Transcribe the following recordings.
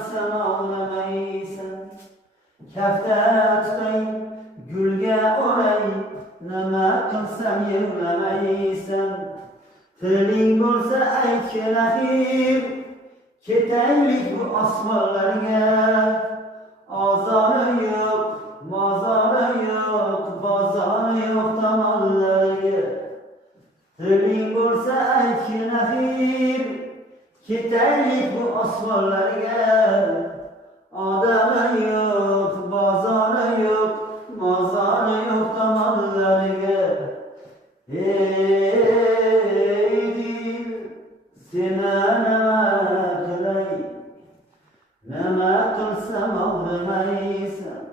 qilsam ağlamaysan. Kafta tutay, gulga o'ray, nima qilsam yig'lamaysan. Tiling bo'lsa aytgin axir, ketaylik bu osmonlarga. Ozori yo'q, mozori yo'q, bozori yo'q tomonlarga. Tiling bo'lsa aytgin axir, ketaylik bu osmonlarga. Odami yo'q, bozori yo'q, mozori yo'q tomonlarga. Ey dil, seni nima qilay, nima qilsam og'rimaysan.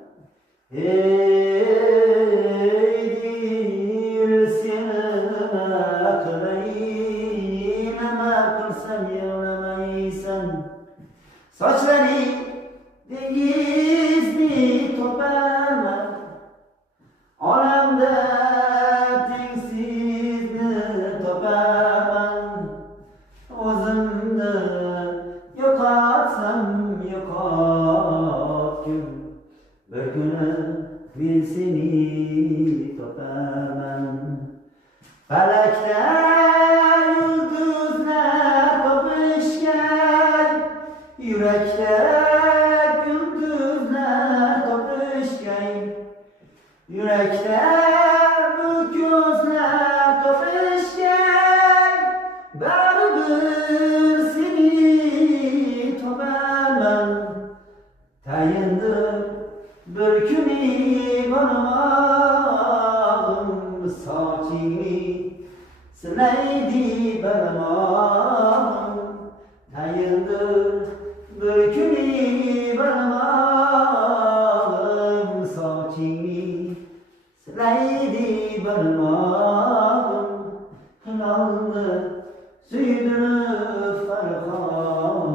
Ey dil, seni nima qilay, nima qilsam yig'lamaysan. Sochlaring dengizni topaman, olamda tengsizni topaman. O'zimni yo'qotsam yo'qotgin, bir kuni men seni topaman. Falakda yulduzlar topishgan, yurakda yurakda bu ko'zlar topishgan, baribir seni topaman. Tayindim bir kuni barmog'im, sochingni silaydi barmog'im. Tayindim bir kuni barmog'im, sochingni silaydi barmog'im. Hilolni suydirib farhon